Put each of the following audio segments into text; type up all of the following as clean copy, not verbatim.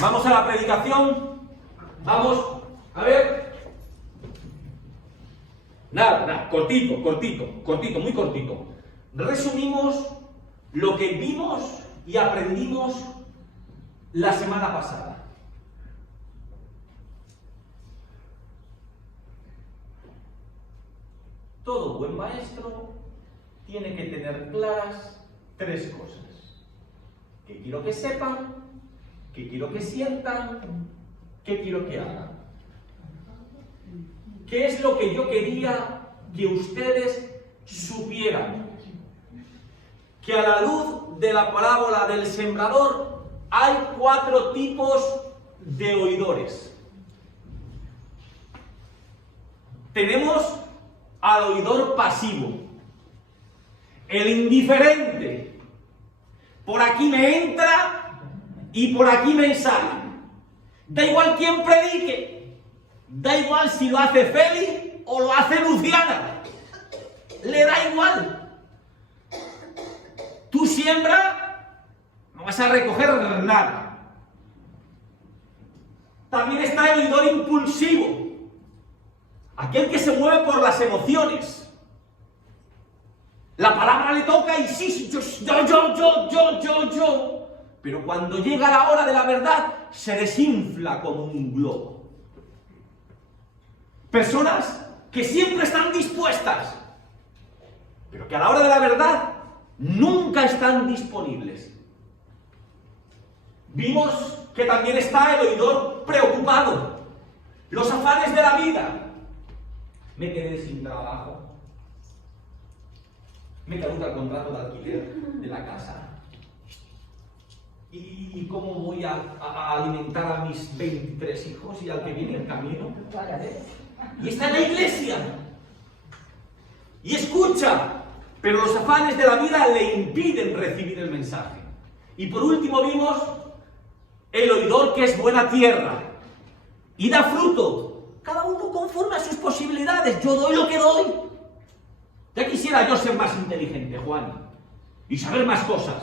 Vamos a la predicación. Vamos, a ver. Nada, cortito, muy cortito. Resumimos lo que vimos y aprendimos la semana pasada. Todo buen maestro tiene que tener claras tres cosas: qué quiero que sepan, qué quiero que sientan, qué quiero que hagan. ¿Qué es lo que yo quería que ustedes supieran? Que a la luz de la parábola del sembrador hay 4 tipos de oidores. Tenemos al oidor pasivo, el indiferente. Por aquí me entra y por aquí me sale. Da igual quién predique, da igual si lo hace Feli o lo hace Luciana, le da igual. Tú siembra, no vas a recoger nada. También está el oidor impulsivo, aquel que se mueve por las emociones. La palabra le toca y sí, yo. Pero cuando llega la hora de la verdad, se desinfla como un globo. Personas que siempre están dispuestas, pero que a la hora de la verdad nunca están disponibles. Vimos que también está el oidor preocupado, los afanes de la vida. Me quedé sin trabajo, me caduca el contrato de alquiler de la casa. ¿Y cómo voy a alimentar a mis 23 hijos y al que viene en camino? Y está en la iglesia y escucha, pero los afanes de la vida le impiden recibir el mensaje. Y por último vimos el oidor que es buena tierra y da fruto, cada uno conforme a sus posibilidades. Yo doy lo que doy. Ya quisiera yo ser más inteligente, Juan, y saber más cosas.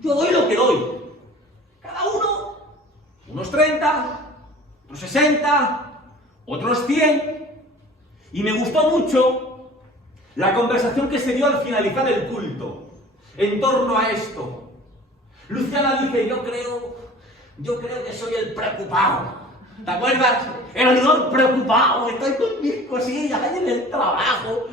Yo doy lo que doy. Cada uno, unos 30, otros 60, otros 100. Y me gustó mucho la conversación que se dio al finalizar el culto en torno a esto. Luciana dice, yo creo que soy el preocupado. ¿Te acuerdas? El oidor preocupado, estoy con mis cosillas ahí en el trabajo.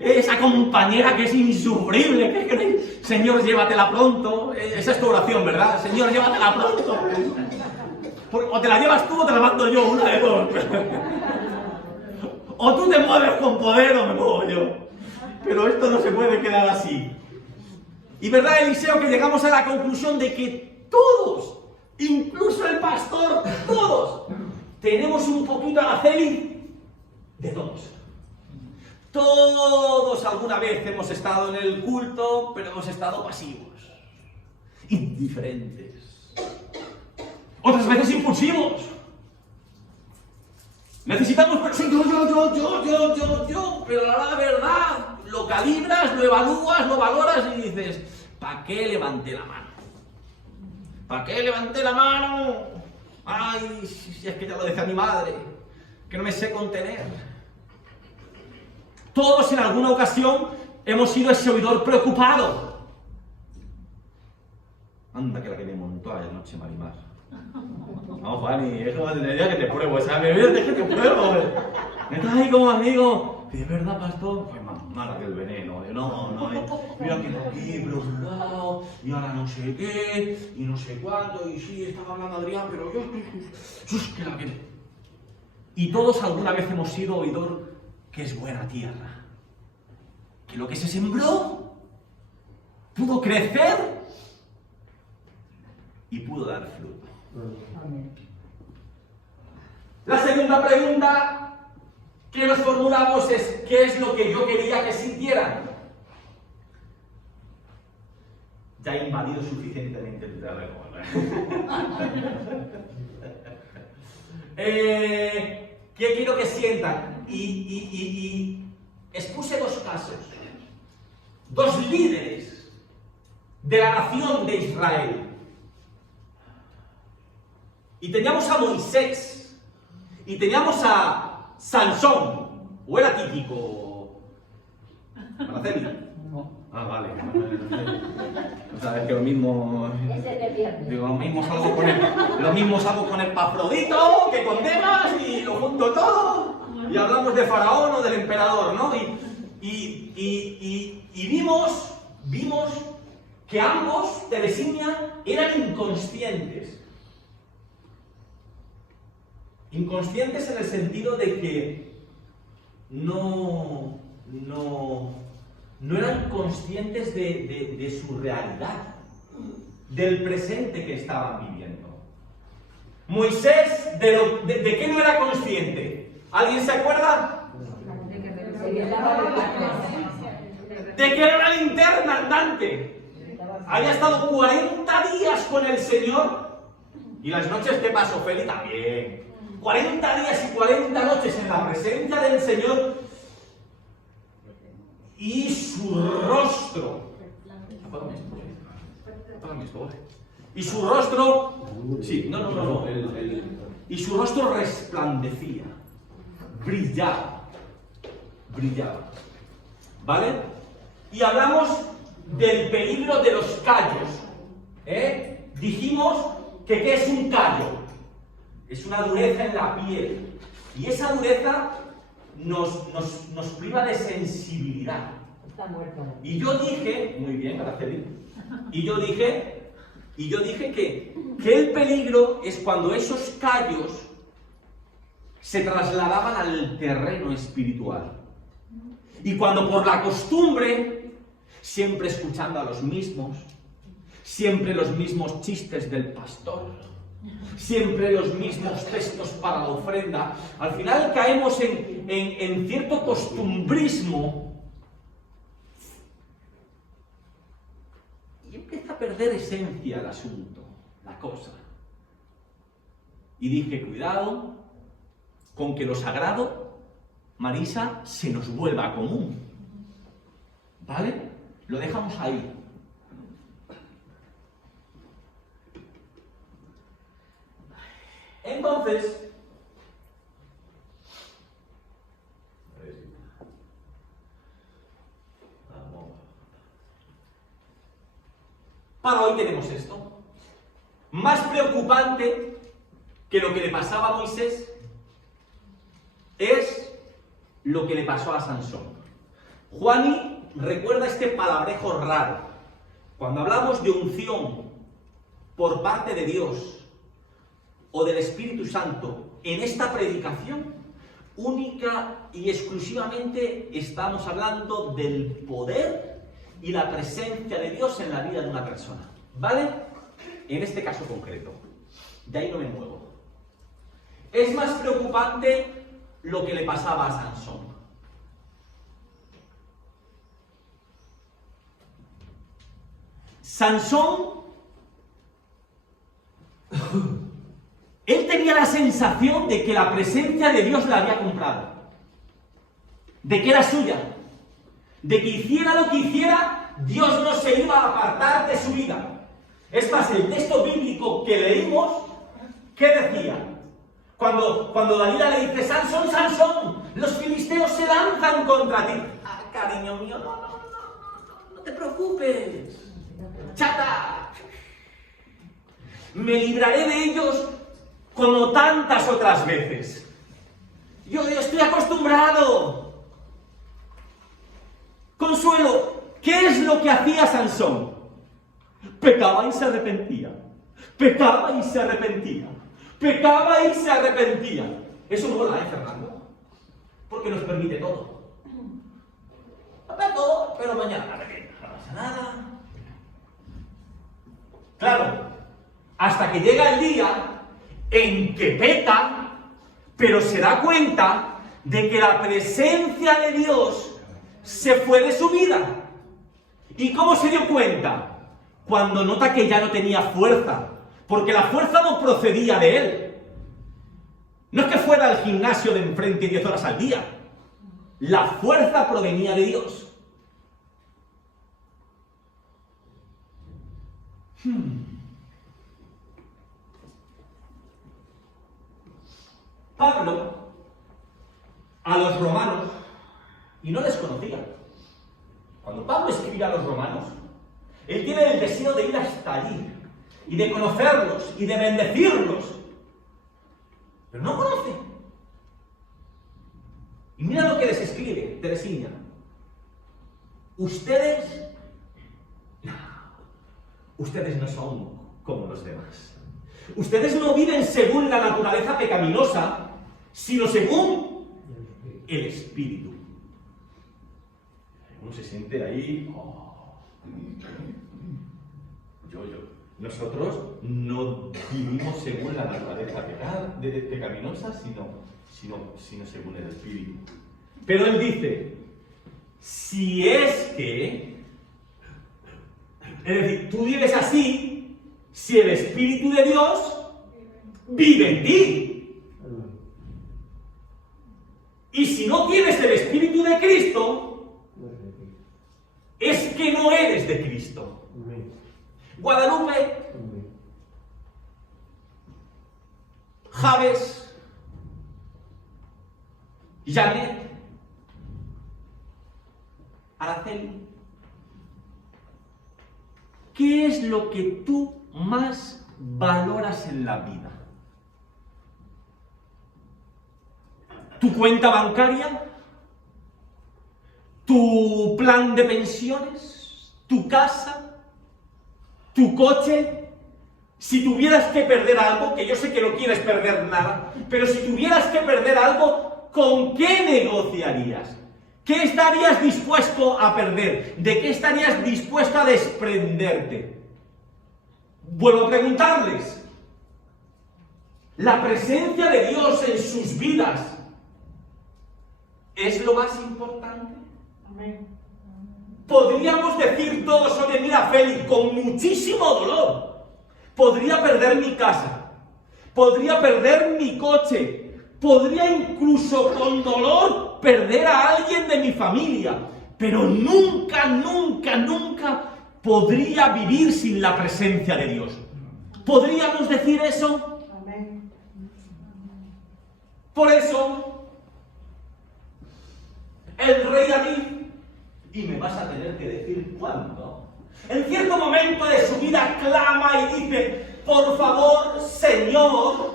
Esa compañera que es insufrible, que Señor, llévatela pronto. Esa es tu oración, ¿verdad? Señor, llévatela pronto. O te la llevas tú o te la mando yo, una de dos. O tú te mueves con poder o me muevo yo. Pero esto no se puede quedar así. Y verdad, Eliseo, que llegamos a la conclusión de que todos, incluso el pastor, todos, tenemos un poquito a la Celi de todos. Todos alguna vez hemos estado en el culto, pero hemos estado pasivos, indiferentes, otras veces impulsivos. Necesitamos, yo, pero a la verdad lo calibras, lo evalúas, lo valoras y dices, ¿para qué levanté la mano? ¿Para qué levanté la mano? Ay, si es que ya lo decía mi madre, que no me sé contener. Todos en alguna ocasión hemos sido ese oidor preocupado. Anda que la que me montó anoche Marimar. No, Juani, es como ya que te pruebo, ¿sabes? Mira, que te pruebo. Estás ahí como amigo. ¿De verdad, pastor? Pues más mala que el veneno. No, mira que aquí preocupado, y ahora no sé qué, y no sé cuánto, y sí, estaba hablando Adrián, pero yo estoy... que la que... Y todos alguna vez hemos sido oidor que es buena tierra, que lo que se sembró pudo crecer y pudo dar fruto. La segunda pregunta que nos formulamos es, ¿qué es lo que yo quería que sintieran? Ya he invadido suficientemente el terreno. ¿Qué quiero que sientan? Y expuse 2 casos, 2 líderes de la nación de Israel. y teníamos a Moisés, y teníamos a Sansón, o era típico, Maraceli. No. Ah, vale. O sea, es que lo mismo. Digo, lo mismo salgo con el Epafrodito que con Demas y lo junto todo. Y hablamos de Faraón o del emperador, ¿no? Y vimos que ambos, Teresimia, eran inconscientes. Inconscientes en el sentido de que no eran conscientes de su realidad, del presente que estaban viviendo. Moisés, ¿de qué no era consciente? ¿Alguien se acuerda? De que era una linterna andante. Había estado 40 días con el Señor. ¿Y las noches qué pasó, Feli? También. 40 días y 40 noches en la presencia del Señor. Y su rostro. Y su rostro. Sí, no. Y su rostro resplandecía. Brillaba. ¿Vale? Y hablamos del peligro de los callos. Dijimos que ¿qué es un callo? Es una dureza en la piel. Y esa dureza nos priva de sensibilidad. Está muerto. Y yo dije, muy bien, Araceli, y yo dije que el peligro es cuando esos callos se trasladaban al terreno espiritual. Y cuando por la costumbre, siempre escuchando a los mismos, siempre los mismos chistes del pastor, siempre los mismos textos para la ofrenda, al final caemos en cierto costumbrismo y empieza a perder esencia el asunto, la cosa. Y dije, cuidado con que lo sagrado, Marisa, se nos vuelva común. ¿Vale? Lo dejamos ahí. Entonces, para hoy tenemos esto. Más preocupante que lo que le pasaba a Moisés es lo que le pasó a Sansón. Juani recuerda este palabrejo raro. Cuando hablamos de unción por parte de Dios o del Espíritu Santo en esta predicación, única y exclusivamente estamos hablando del poder y la presencia de Dios en la vida de una persona. ¿Vale? En este caso concreto. De ahí no me muevo. Es más preocupante lo que le pasaba a Sansón. Sansón, él tenía la sensación de que la presencia de Dios la había comprado, de que era suya, de que hiciera lo que hiciera, Dios no se iba a apartar de su vida. Es más, el texto bíblico que leímos, ¿qué decía? Cuando Dalila le dice, Sansón, Sansón, los filisteos se lanzan contra ti. Ah, cariño mío, no te preocupes. Chata, me libraré de ellos como tantas otras veces. Yo estoy acostumbrado. Consuelo, ¿qué es lo que hacía Sansón? Pecaba y se arrepentía. Pecaba y se arrepentía. Pecaba y se arrepentía. Eso mola, Fernando. Porque nos permite todo. Peco, pero mañana no pasa nada. Claro, hasta que llega el día en que peca, pero se da cuenta de que la presencia de Dios se fue de su vida. ¿Y cómo se dio cuenta? Cuando nota que ya no tenía fuerza, porque la fuerza no procedía de él. No es que fuera al gimnasio de enfrente 10 horas al día. La fuerza provenía de Dios. Pablo a los romanos, y no les conocía. Cuando Pablo escribe a los romanos, él tiene el deseo de ir hasta allí, y de conocerlos, y de bendecirlos, pero no conoce. Y mira lo que les escribe Teresina. Ustedes no son como los demás. Ustedes no viven según la naturaleza pecaminosa, sino según el Espíritu. Uno se siente ahí. Nosotros no vivimos según la naturaleza pecaminosa, sino según el Espíritu. Pero él dice, si es que, es decir, tú vives así, si el Espíritu de Dios vive en ti. Y si no tienes el Espíritu de Cristo, es que no eres de Cristo. Guadalupe, Javes, Janet, Araceli, ¿qué es lo que tú más valoras en la vida? ¿Tu cuenta bancaria? ¿Tu plan de pensiones? ¿Tu casa? ¿Tu coche? Si tuvieras que perder algo, que yo sé que no quieres perder nada, pero si tuvieras que perder algo, ¿con qué negociarías? ¿Qué estarías dispuesto a perder? ¿De qué estarías dispuesto a desprenderte? Vuelvo a preguntarles. ¿La presencia de Dios en sus vidas es lo más importante? Amén. Podríamos decir todos, oye, mira, Félix, con muchísimo dolor, podría perder mi casa, podría perder mi coche, podría incluso con dolor perder a alguien de mi familia, pero nunca, nunca, nunca podría vivir sin la presencia de Dios. ¿Podríamos decir eso? Amén. Por eso, el rey David, y me vas a tener que decir cuándo, en cierto momento de su vida clama y dice, por favor, Señor,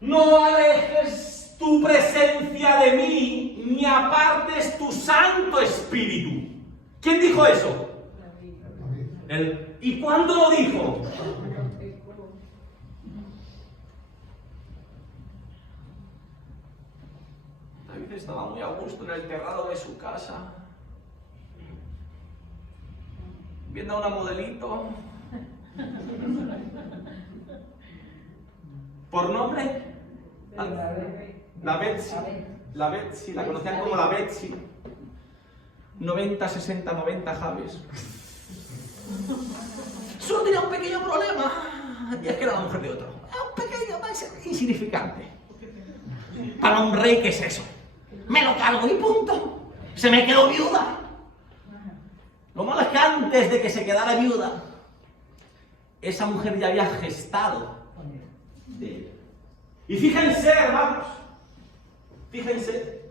no alejes tu presencia de mí, ni apartes tu Santo Espíritu. ¿Quién dijo eso? Él. ¿Y cuándo lo dijo? David estaba muy a gusto en el terrado de su casa, viendo a una modelito. ¿Por nombre? La Betsy. La Betsy, la conocían como la Betsy. 90, 60, 90 Javes. Solo tenía un pequeño problema. Y es que era la mujer de otro. Era un pequeño, insignificante. Para un rey, ¿qué es eso? Me lo cargo y punto. Se me quedó viuda. Lo malo es que antes de que se quedara viuda, esa mujer ya había gestado de él. Y fíjense, hermanos, fíjense,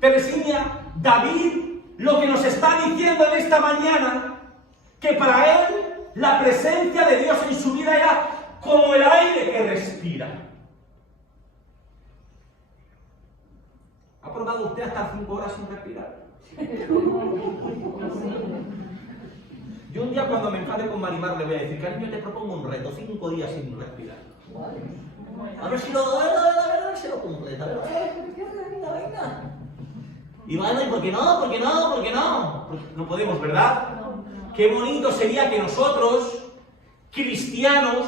Teresina, David, lo que nos está diciendo en esta mañana, que para él la presencia de Dios en su vida era como el aire que respira. ¿Ha probado usted hasta 5 horas sin respirar? Yo un día cuando me enfade con Marimar le voy a decir, cariño, te propongo un reto, 5 días sin respirar. A ver si lo completa. Venga. Y bueno, ¿y por qué no? ¿Por qué no? ¿Por qué no? Pues no podemos, ¿verdad? Qué bonito sería que nosotros, cristianos,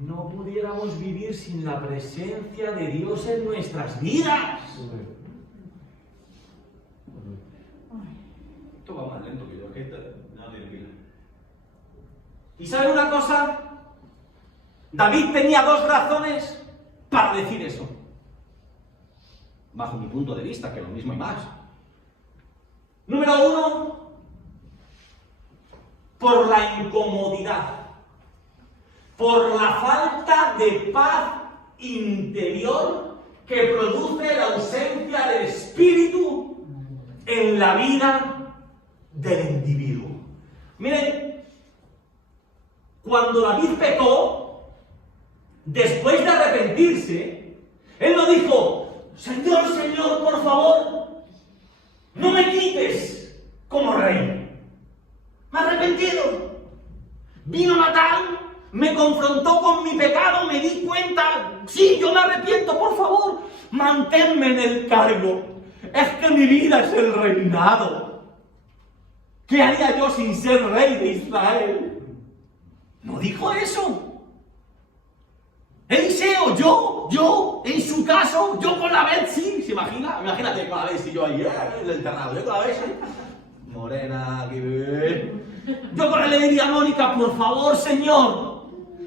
no pudiéramos vivir sin la presencia de Dios en nuestras vidas. Esto va más lento que yo, que no tiene pila. ¿Y saben una cosa? David tenía 2 razones para decir eso. Bajo mi punto de vista, que lo mismo y más. Número 1, por la incomodidad, por la falta de paz interior que produce la ausencia del espíritu en la vida del individuo. Miren, cuando David pecó, después de arrepentirse, él no dijo: Señor, Señor, por favor, no me quites como rey. Me he arrepentido. Vino Natán, me confrontó con mi pecado, me di cuenta. Sí, yo me arrepiento, por favor, manténme en el cargo. Es que mi vida es el reinado. ¿Qué haría yo sin ser rey de Israel? No dijo eso. Eliseo, yo, en su caso, yo con la Betsy, ¿se imagina? Imagínate con la Betsy, yo ahí, en el terrado, yo con la Betsy, morena, aquí, yo con él le diría: Mónica, por favor, Señor,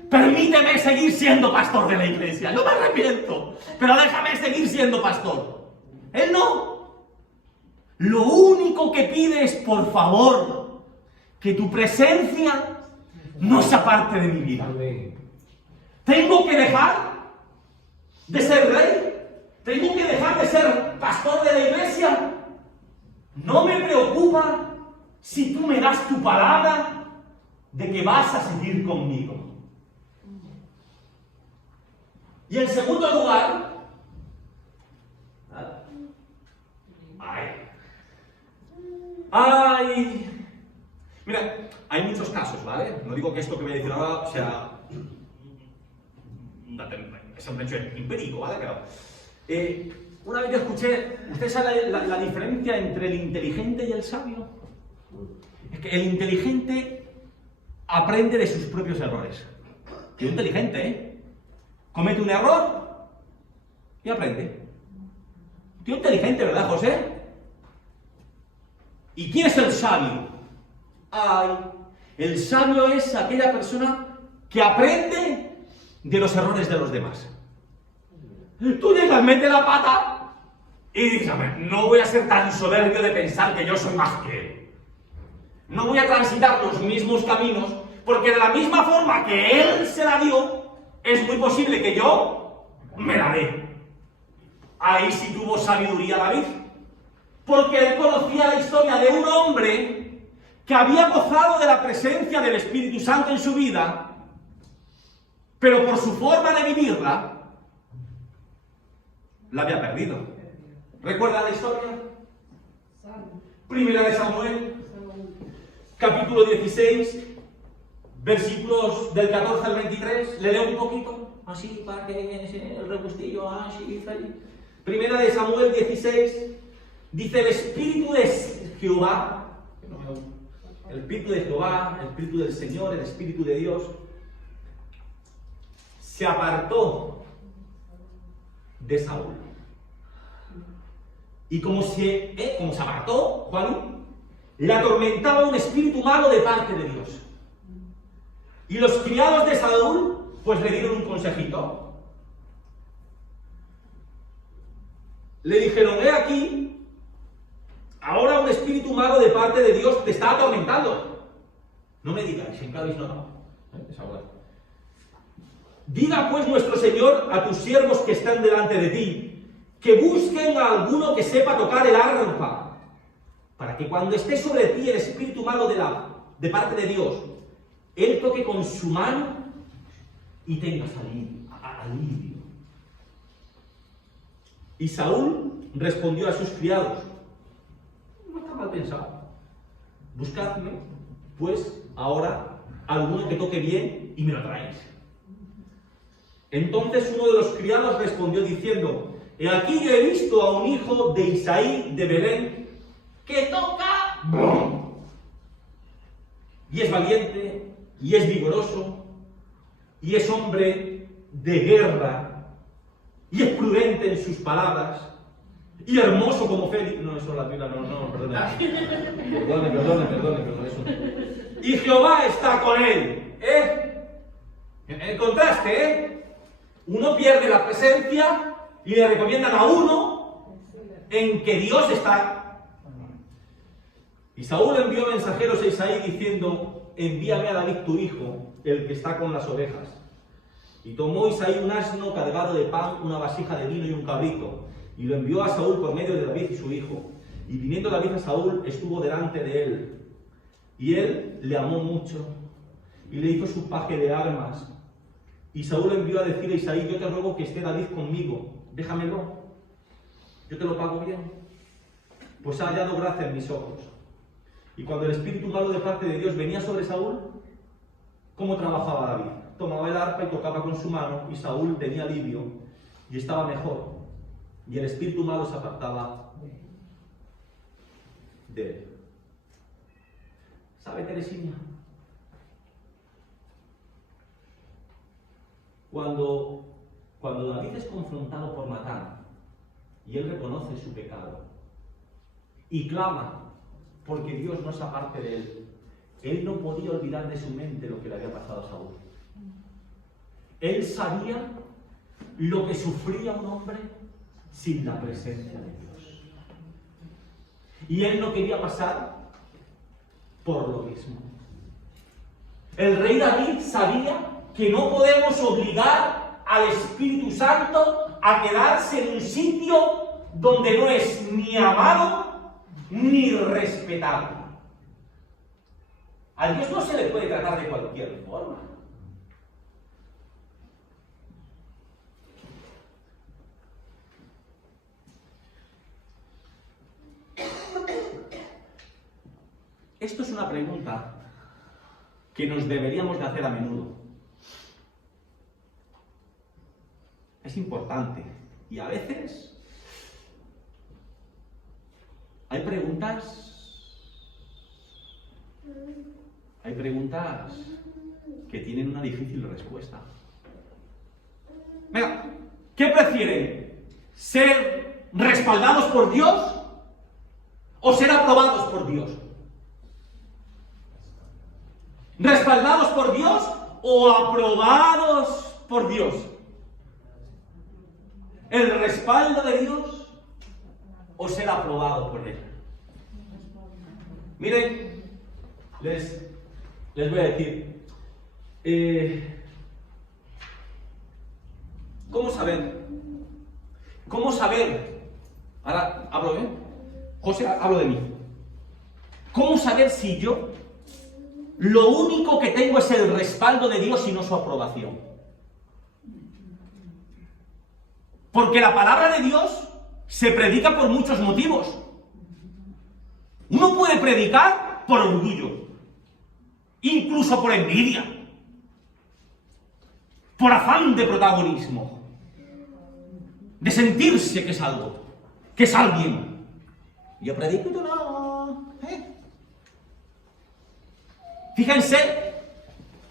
permíteme seguir siendo pastor de la iglesia. No me arrepiento, pero déjame seguir siendo pastor. Él no. Lo único que pide es: por favor, que tu presencia no se aparte de mi vida. ¿Tengo que dejar de ser rey? ¿Tengo que dejar de ser pastor de la iglesia? No me preocupa si tú me das tu palabra de que vas a seguir conmigo. Y en segundo lugar, mira, hay muchos casos, ¿vale? No digo que esto que voy a decir ahora sea un hecho empírico, ¿vale? Pero, una vez yo escuché, ¿usted sabe la diferencia entre el inteligente y el sabio? Es que el inteligente aprende de sus propios errores. Y el inteligente, comete un error y aprende. Tío inteligente, ¿verdad, José? ¿Y quién es el sabio? El sabio es aquella persona que aprende de los errores de los demás. Tú llegas, mete la pata y dices: no voy a ser tan soberbio de pensar que yo soy más que él. No voy a transitar los mismos caminos, porque de la misma forma que él se la dio, es muy posible que yo me la dé. Ahí sí tuvo sabiduría David, porque él conocía la historia de un hombre que había gozado de la presencia del Espíritu Santo en su vida, pero por su forma de vivirla, la había perdido. ¿Recuerda la historia? Primera de Samuel, capítulo 16, versículos del 14 al 23. Le leo un poquito, así para que viene el regustillo, así. Primera de Samuel 16, dice: el Espíritu de Jehová, el Espíritu de Jehová, el Espíritu del Señor, el Espíritu de Dios, se apartó de Saúl. Y como se apartó, Juan, le atormentaba un espíritu malo de parte de Dios. Y los criados de Saúl, pues le dieron un consejito. Le dijeron: he aquí, ahora un espíritu malo de parte de Dios te está atormentando. No me digáis, siempre habéis notado. Es ahora. Diga pues nuestro Señor a tus siervos que están delante de ti, que busquen a alguno que sepa tocar el arpa, para que cuando esté sobre ti el espíritu malo de parte de Dios, él toque con su mano y tengas alivio. Y Saúl respondió a sus criados: no está mal pensado. Buscadme, pues, ahora alguno que toque bien y me lo traéis. Entonces uno de los criados respondió diciendo: he aquí yo he visto a un hijo de Isaí de Belén que toca y es valiente y es vigoroso y es hombre de guerra y es prudente en sus palabras y hermoso como Félix. No, eso la Biblia no, perdone, eso. Y Jehová está con él. En el contraste, uno pierde la presencia y le recomiendan a uno en que Dios está. Y Saúl envió mensajeros a Isaí diciendo: envíame a David tu hijo, el que está con las ovejas. Y tomó Isaí un asno cargado de pan, una vasija de vino y un cabrito, y lo envió a Saúl por medio de David y su hijo. Y viniendo David a Saúl, estuvo delante de él. Y él le amó mucho, y le hizo su paje de armas. Y Saúl envió a decir a Isaí: yo te ruego que esté David conmigo, déjamelo, yo te lo pago bien, pues ha hallado gracia en mis ojos. Y cuando el espíritu malo de parte de Dios venía sobre Saúl, ¿cómo trabajaba David? Tomaba el arpa y tocaba con su mano, y Saúl tenía alivio y estaba mejor, y el espíritu malo se apartaba de él. ¿Sabe, Teresina? Cuando David es confrontado por Natán y él reconoce su pecado y clama porque Dios no se aparte de él no podía olvidar de su mente lo que le había pasado a Saúl. Él sabía lo que sufría un hombre sin la presencia de Dios. Y él no quería pasar por lo mismo. El rey David sabía que no podemos obligar al Espíritu Santo a quedarse en un sitio donde no es ni amado ni respetado. A Dios no se le puede tratar de cualquier forma. Esto es una pregunta que nos deberíamos de hacer a menudo. Es importante. Y a veces hay preguntas que tienen una difícil respuesta. Venga, ¿qué prefieren? ¿Ser respaldados por Dios o ser aprobados por Dios? ¿Respaldados por Dios o aprobados por Dios? ¿El respaldo de Dios o ser aprobado por Él? Miren, les voy a decir, ¿cómo saber? ¿Cómo saber? Ahora hablo, José, hablo de mí. ¿Cómo saber si yo lo único que tengo es el respaldo de Dios y no su aprobación? Porque la palabra de Dios se predica por muchos motivos. Uno puede predicar por orgullo, incluso por envidia, por afán de protagonismo, de sentirse que es algo, que es alguien. Yo predico y tú no. Fíjense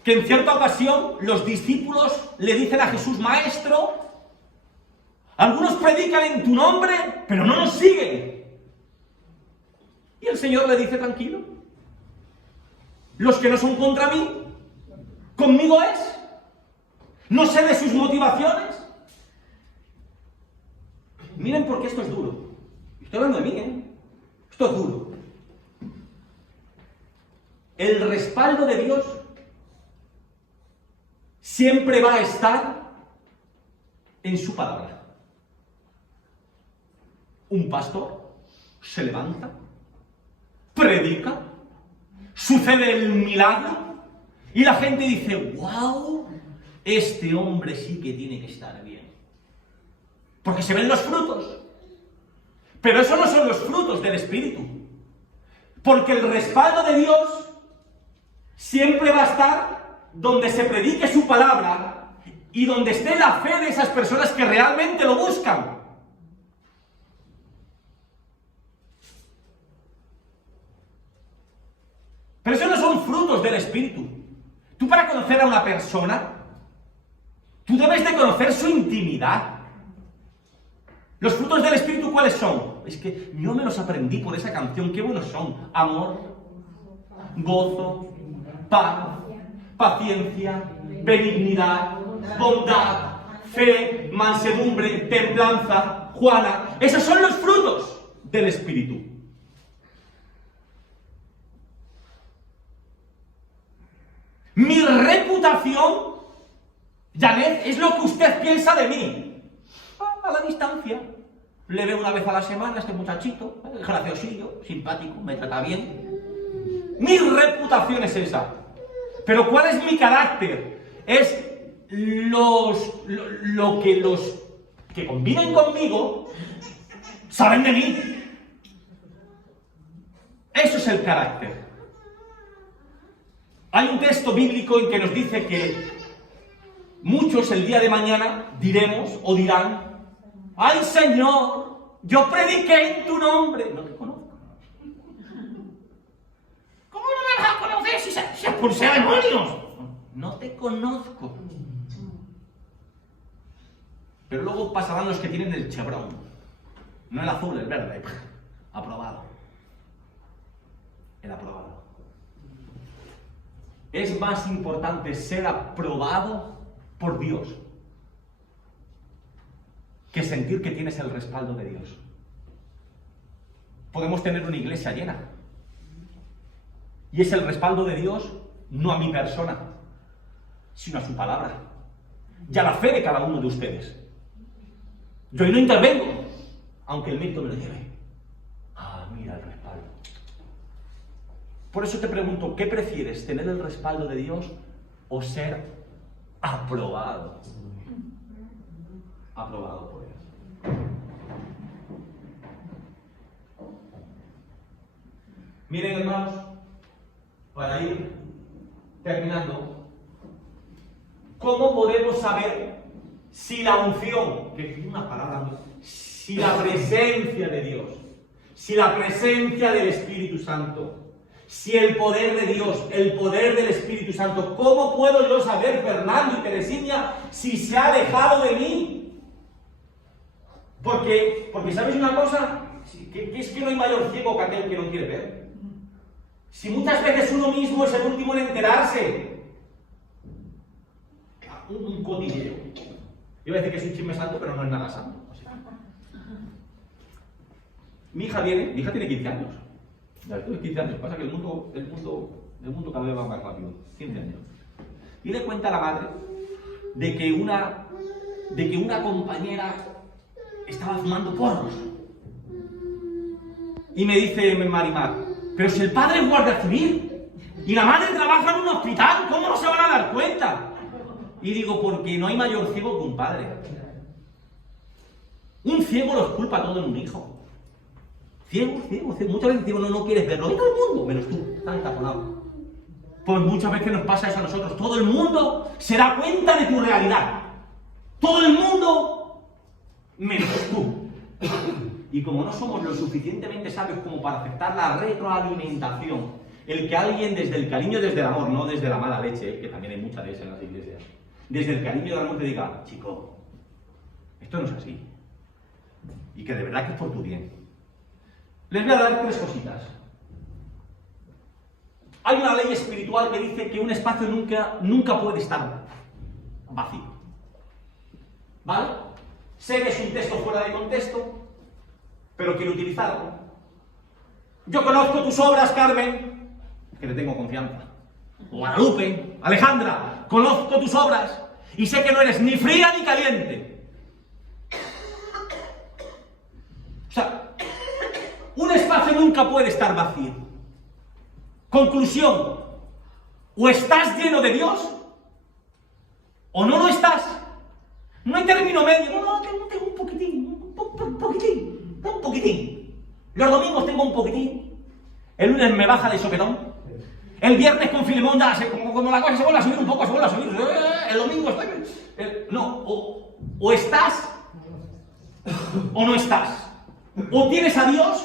que en cierta ocasión los discípulos le dicen a Jesús: Maestro, algunos predican en tu nombre, pero no nos siguen. Y el Señor le dice: tranquilo, los que no son contra mí, conmigo es. No sé de sus motivaciones. Miren por qué esto es duro. Estoy hablando de mí, Esto es duro. El respaldo de Dios siempre va a estar en su palabra. Un pastor se levanta, predica, sucede el milagro y la gente dice: ¡wow! Este hombre sí que tiene que estar bien. Porque se ven los frutos. Pero eso no son los frutos del Espíritu. Porque el respaldo de Dios siempre va a estar donde se predique su palabra y donde esté la fe de esas personas que realmente lo buscan. Pero eso no son frutos del Espíritu. Tú, para conocer a una persona, tú debes de conocer su intimidad. ¿Los frutos del Espíritu cuáles son? Es que yo me los aprendí por esa canción. Qué buenos son: amor, gozo, paz, paciencia, benignidad, bondad, fe, mansedumbre, templanza, Juana. Esos son los frutos del Espíritu. Mi reputación Janet, es lo que usted piensa de mí. A la distancia. Le veo una vez a la semana a este muchachito, graciosillo, simpático, me trata bien. Mi reputación es esa. Pero ¿cuál es mi carácter? Es lo que los que conviven conmigo saben de mí. Eso es el carácter. Hay un texto bíblico en que nos dice que muchos el día de mañana diremos o dirán: ¡ay, Señor, yo prediqué en tu nombre! No te conozco. ¿Cómo no me vas a conocer si expulsé a demonios? No te conozco. Pero luego pasarán los que tienen el chevron. No el azul, el verde. Aprobado. El aprobado. Es más importante ser aprobado por Dios que sentir que tienes el respaldo de Dios. Podemos tener una iglesia llena. Y es el respaldo de Dios, no a mi persona, sino a su palabra. Y a la fe de cada uno de ustedes. Yo ahí no intervengo, aunque el mérito me lo lleve. Ah, mira el respaldo. Por eso te pregunto, ¿qué prefieres? ¿Tener el respaldo de Dios o ser aprobado? Aprobado por Él. Miren, hermanos, para ir terminando, ¿cómo podemos saber si la unción, que es una palabra, si la presencia de Dios, si la presencia del Espíritu Santo, si el poder de Dios, el poder del Espíritu Santo, ¿cómo puedo yo saber, Fernando y Teresina, si se ha alejado de mí? Porque ¿sabes una cosa? Que es que no hay mayor ciego que aquel que no quiere ver. Si muchas veces uno mismo es el último en enterarse. Un cotilleo. Iba a decir que es un chisme santo, pero no es nada santo. Mi hija tiene 15 años. Ya estoy 15 años. Pasa que el mundo cada vez va más rápido. 15 años. Y le cuenta a la madre de que una compañera estaba fumando porros. Y me dice Marimar: pero si el padre es guardia civil y la madre trabaja en un hospital, ¿cómo no se van a dar cuenta? Y digo, porque no hay mayor ciego que un padre. Un ciego lo culpa todo en un hijo. Ciego. Muchas veces digo, no quieres verlo. Y todo el mundo, menos tú, estás entaponado. Pues muchas veces nos pasa eso a nosotros. Todo el mundo se da cuenta de tu realidad. Todo el mundo, menos tú. Y como no somos lo suficientemente sabios como para aceptar la retroalimentación, el que alguien desde el cariño y desde el amor, no desde la mala leche, que también hay mucha de esa en las iglesias, desde el cariño y el amor te diga: chico, esto no es así. Y que de verdad que es por tu bien. Les voy a dar 3 cositas. Hay una ley espiritual que dice que un espacio nunca puede estar vacío. ¿Vale? Sé que es un texto fuera de contexto, pero quiero utilizarlo. Yo conozco tus obras, Carmen, que le tengo confianza. Guadalupe, Alejandra, conozco tus obras y sé que no eres ni fría ni caliente. O sea, un espacio nunca puede estar vacío. Conclusión: o estás lleno de Dios o no lo estás. No hay término medio. No, tengo un poquitín, un poquitín. Los domingos tengo un poquitín. El lunes me baja de sopetón. El viernes con Filemón ya como la cosa se vuelve a subir un poco, se vuelve a subir. El domingo está... No, o estás o no estás. O tienes a Dios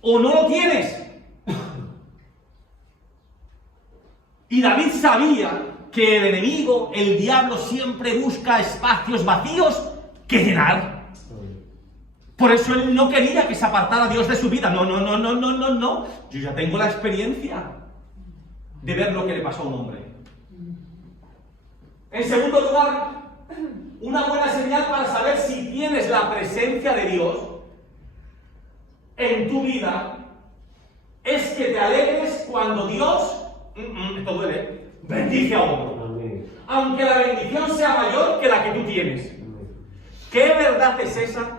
o no lo tienes. Y David sabía que el enemigo, el diablo, siempre busca espacios vacíos que llenar. Por eso él no quería que se apartara Dios de su vida. No. Yo ya tengo la experiencia de ver lo que le pasó a un hombre. En segundo lugar, una buena señal para saber si tienes la presencia de Dios en tu vida es que te alegres cuando Dios, esto duele, bendice a otro. aunque la bendición sea mayor que la que tú tienes. ¿Qué verdad es esa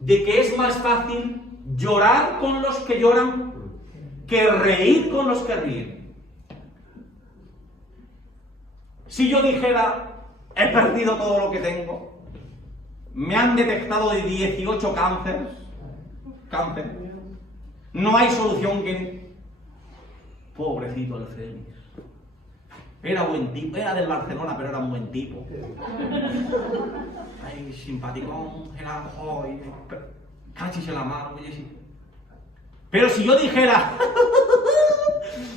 de que es más fácil llorar con los que lloran que reír con los que ríen? Si yo dijera, he perdido todo lo que tengo, me han detectado de 18 cáncer, no hay solución que... Pobrecito el Félix. Era buen tipo, era del Barcelona, pero era un buen tipo. Ay, simpaticón, era hoy, casi se la mano, oye, sí. Pero si yo dijera,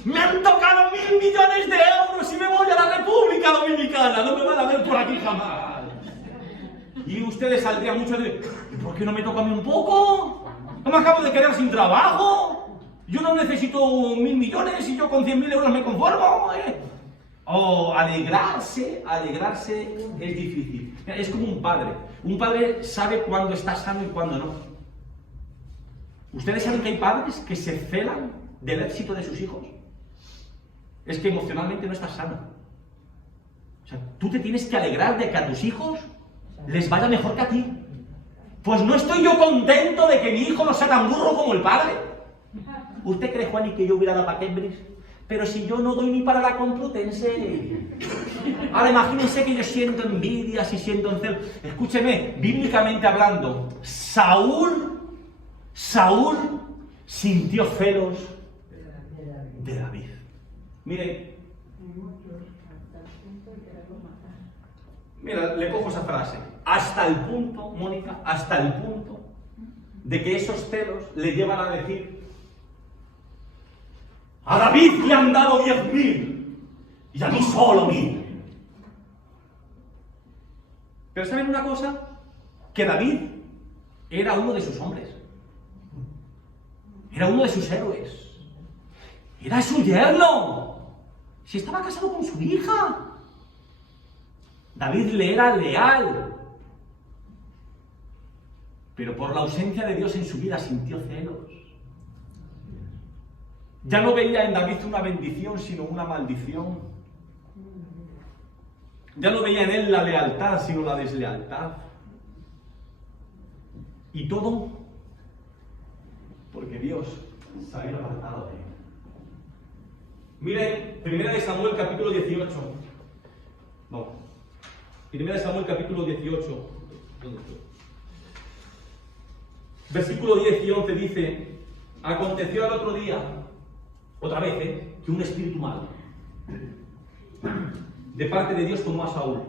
me han tocado 1.000 millones de euros y me voy a la República Dominicana, no me van a ver por aquí jamás. Y ustedes saldrían mucho de, ¿por qué no me toca a mí un poco? No me acabo de quedar sin trabajo. Yo no necesito 1.000 millones y yo con 100.000 euros me conformo. O alegrarse es difícil. Es como un padre. Un padre sabe cuándo está sano y cuándo no. ¿Ustedes saben que hay padres que se celan del éxito de sus hijos? Es que emocionalmente no estás sano. O sea, tú te tienes que alegrar de que a tus hijos les vaya mejor que a ti. Pues no estoy yo contento de que mi hijo no sea tan burro como el padre. ¿Usted cree, Juan, y que yo hubiera dado para Cambridge? Pero si yo no doy ni para la Complutense. Ahora imagínense que yo siento envidia, si siento celo. Escúcheme, bíblicamente hablando, Saúl sintió celos de David. Mire, mira, le cojo esa frase. Hasta el punto, Mónica, hasta el punto de que esos celos le llevan a decir: a David le han dado 10.000 y a mí solo 1.000. Pero ¿saben una cosa? Que David era uno de sus hombres. Era uno de sus héroes. Era su yerno. Si estaba casado con su hija. David le era leal. Pero por la ausencia de Dios en su vida sintió celos. Ya no veía en David una bendición, sino una maldición. Ya no veía en él la lealtad, sino la deslealtad. Y todo porque Dios se había apartado de él. Miren, 1 Samuel capítulo 18. Vamos. 1 Samuel capítulo 18. Versículo 10 y 11 dice: aconteció al otro día, otra vez, que un espíritu malo de parte de Dios tomó a Saúl.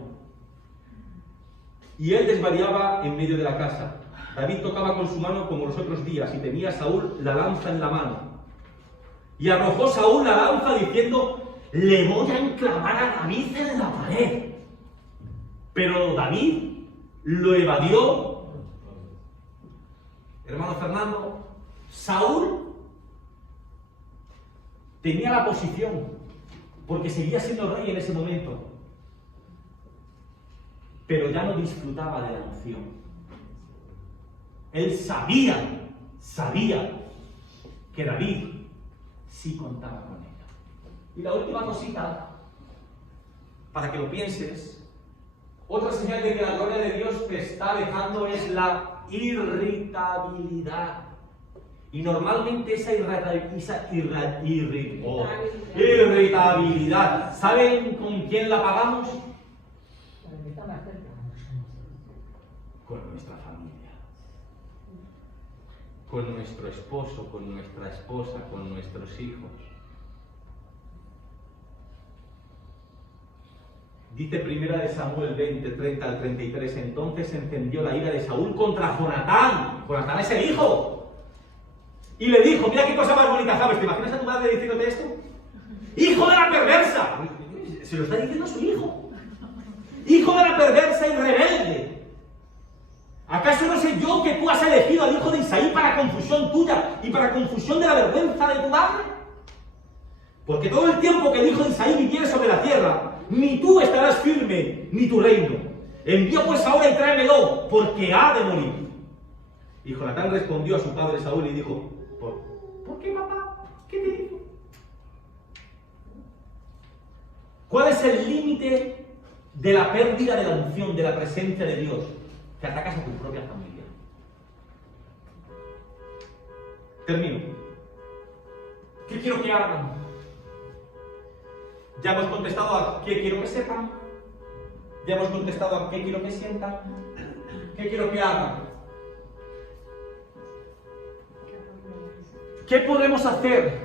Y él desvariaba en medio de la casa. David tocaba con su mano como los otros días, y tenía Saúl la lanza en la mano. Y arrojó Saúl la lanza diciendo: le voy a enclavar a David en la pared. Pero David lo evadió. Hermano Fernando, Saúl tenía la posición, porque seguía siendo rey en ese momento, pero ya no disfrutaba de la unción. Él sabía que David sí contaba con ella. Y la última cosita, para que lo pienses, otra señal de que la gloria de Dios te está alejando es la irritabilidad. Y normalmente esa irritabilidad, ¿saben con quién la pagamos? Con nuestra familia, con nuestro esposo, con nuestra esposa, con nuestros hijos. Dice 1 Samuel 20, 30 al 33, entonces encendió la ira de Saúl contra Jonatán. Jonatán es el hijo. Y le dijo, mira qué cosa más bonita, ¿sabes? ¿Te imaginas a tu madre diciéndote esto? ¡Hijo de la perversa! Se lo está diciendo a su hijo. ¡Hijo de la perversa y rebelde! ¿Acaso no sé yo que tú has elegido al hijo de Isaí para confusión tuya y para confusión de la vergüenza de tu madre? Porque todo el tiempo que el hijo de Isaí viviere sobre la tierra, ni tú estarás firme, ni tu reino. Envía pues ahora y tráemelo, porque ha de morir. Y Jonatán respondió a su padre Saúl y dijo, ¿por qué, papá? ¿Qué te dijo? ¿Cuál es el límite de la pérdida de la unción, de la presencia de Dios? Que atacas a tu propia familia. Termino. ¿Qué quiero que hagan? Ya hemos contestado a qué quiero que sepan. Ya hemos contestado a qué quiero que sientan. ¿Qué quiero que hagan? ¿Qué podemos hacer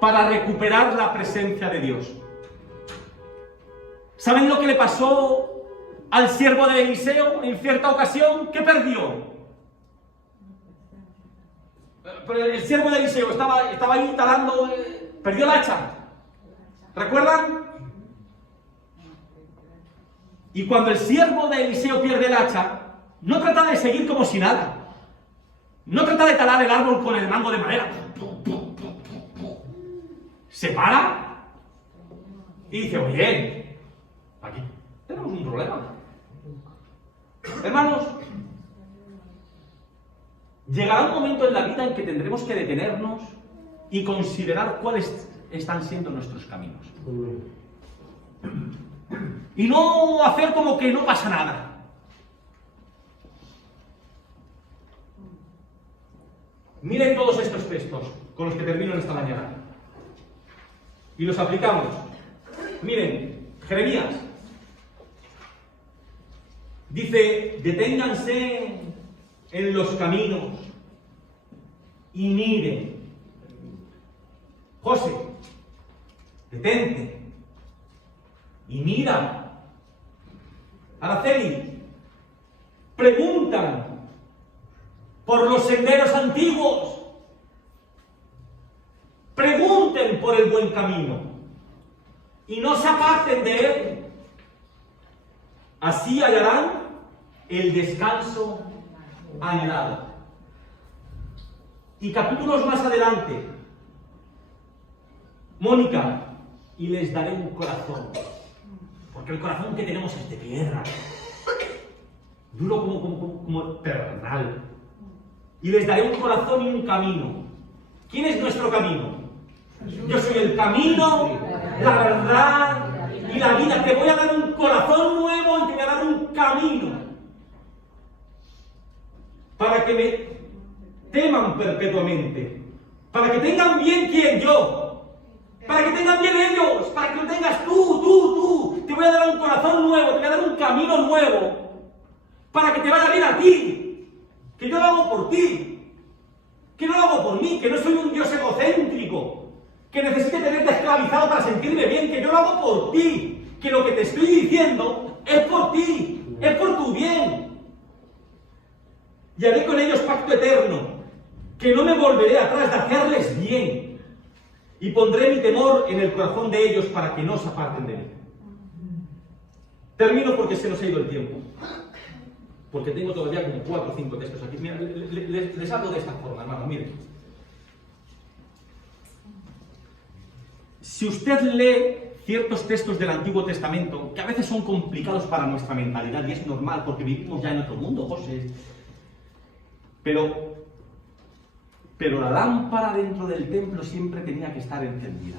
para recuperar la presencia de Dios? ¿Saben lo que le pasó al siervo de Eliseo en cierta ocasión? ¿Qué perdió? Pero el siervo de Eliseo estaba ahí talando, perdió el hacha. ¿Recuerdan? Y cuando el siervo de Eliseo pierde el hacha, no trata de seguir como si nada. No trata de talar el árbol con el mango de madera. Se para y dice, oye, aquí tenemos un problema. Hermanos, llegará un momento en la vida en que tendremos que detenernos y considerar cuáles están siendo nuestros caminos. Y no hacer como que no pasa nada. Miren todos estos textos con los que termino en esta mañana. Y los aplicamos. Miren, Jeremías dice, deténganse en los caminos y miren. José, detente y mira. Araceli, preguntan por los senderos antiguos. Pregunten por el buen camino y no se aparten de él. Así hallarán el descanso anhelado. Y capítulos más adelante, Mónica, y les daré un corazón, porque el corazón que tenemos es de piedra, duro como terrenal. Y les daré un corazón y un camino. ¿Quién es nuestro camino? Yo soy el camino, la verdad y la vida. Te voy a dar un corazón nuevo y te voy a dar un camino para que me teman perpetuamente, para que tengan bien quien yo, para que tengan bien ellos, para que lo tengas tú. Te voy a dar un corazón nuevo, te voy a dar un camino nuevo para que te vaya bien a ti, que yo lo hago por ti, que no lo hago por mí, que no soy un Dios egocéntrico, que necesite tenerte esclavizado para sentirme bien, que yo lo hago por ti, que lo que te estoy diciendo es por ti, es por tu bien. Y haré con ellos pacto eterno, que no me volveré atrás de hacerles bien, y pondré mi temor en el corazón de ellos para que no se aparten de mí. Termino porque se nos ha ido el tiempo, porque tengo todavía como 4 o 5 textos aquí. Mira, les hablo de esta forma, hermano, miren. Si usted lee ciertos textos del Antiguo Testamento, que a veces son complicados para nuestra mentalidad, y es normal porque vivimos ya en otro mundo, José, pero la lámpara dentro del templo siempre tenía que estar encendida.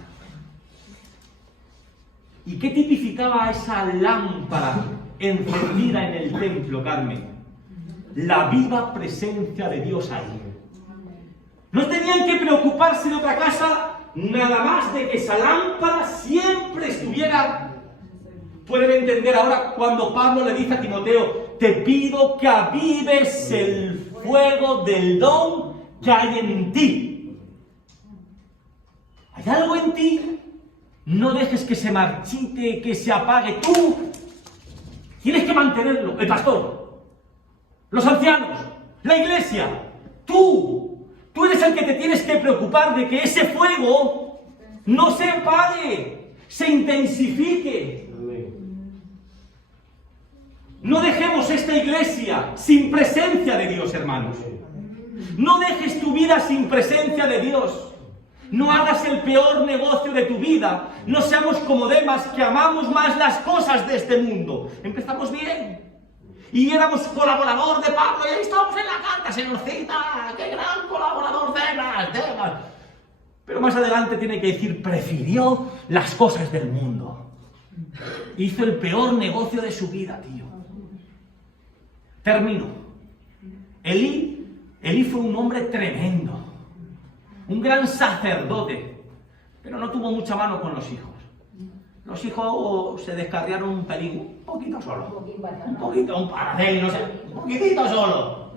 ¿Y qué tipificaba esa lámpara encendida en el templo, Carmen? La viva presencia de Dios ahí. No tenían que preocuparse de otra cosa, nada más de que esa lámpara siempre estuviera. Pueden entender ahora cuando Pablo le dice a Timoteo, te pido que avives el fuego del don que hay en ti. ¿Hay algo en ti? No dejes que se marchite, que se apague. Tú tienes que mantenerlo. El pastor, los ancianos, la iglesia, tú eres el que te tienes que preocupar de que ese fuego no se apague, se intensifique. No dejemos esta iglesia sin presencia de Dios, hermanos. No dejes tu vida sin presencia de Dios. No hagas el peor negocio de tu vida. No seamos como Demas, que amamos más las cosas de este mundo. Empezamos bien y éramos colaborador de Pablo y ahí estábamos en la carta, se nos cita, qué gran colaborador Demas. Pero más adelante tiene que decir, prefirió las cosas del mundo. Hizo el peor negocio de su vida, tío. Termino. Elí fue un hombre tremendo. Un gran sacerdote. Pero no tuvo mucha mano con los hijos. Los hijos se descarriaron un pelín, un poquito solo. Un poquito, un paracel, no sé, un poquitito solo.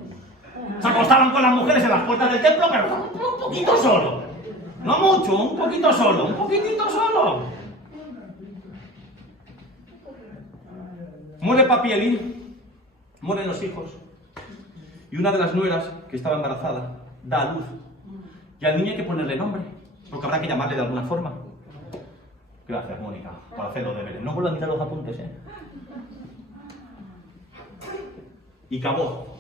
Se acostaron con las mujeres en las puertas del templo, pero un poquito solo. No mucho, un poquito solo, un poquitito solo. Muere papi Elí, mueren los hijos. Y una de las nueras, que estaba embarazada, da a luz. Y al niño hay que ponerle nombre, porque habrá que llamarle de alguna forma. Gracias, Mónica, por hacer los deberes. No vuelvo a mirar los apuntes, ¿eh? Y Cabó.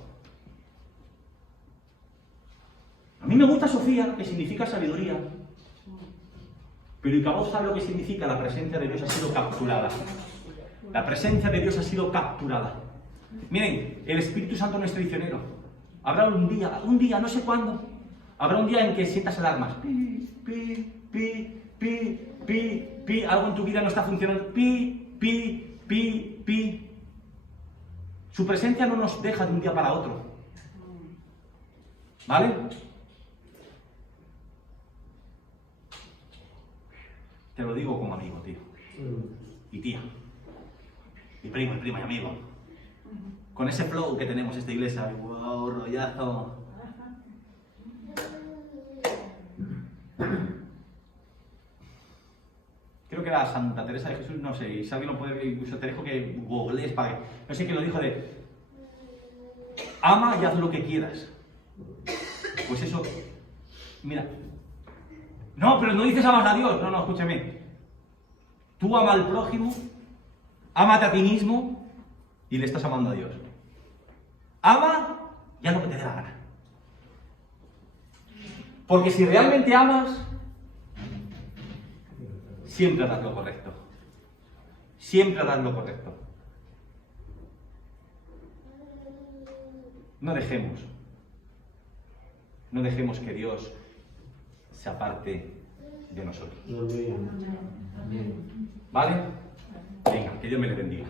A mí me gusta Sofía, que significa sabiduría. Pero Icabod sabe lo que significa: la presencia de Dios ha sido capturada. La presencia de Dios ha sido capturada. Miren, el Espíritu Santo no es traicionero. Habrá un día, no sé cuándo, habrá un día en que sientas alarmas. Pi, pi, pi, pi, pi, pi. Algo en tu vida no está funcionando. Pi, pi, pi, pi. Su presencia no nos deja de un día para otro. ¿Vale? Te lo digo como amigo, tío. Y tía. Y primo, y prima, y amigo. Con ese flow que tenemos esta iglesia. ¡Wow, rollazo! Creo que era Santa Teresa de Jesús, no sé. Y si alguien lo puede ver, incluso te dejo que googlees para que... No sé quién lo dijo de... Ama y haz lo que quieras. Pues eso... Mira... No, pero no dices amas a Dios. No, escúchame. Tú ama al prójimo, ámate a ti mismo y le estás amando a Dios. Ama y haz lo que te dé la gana. Porque si realmente amas, siempre harás lo correcto. Siempre harás lo correcto. No dejemos que Dios se aparte de nosotros. ¿Vale? Venga, que Dios me le bendiga.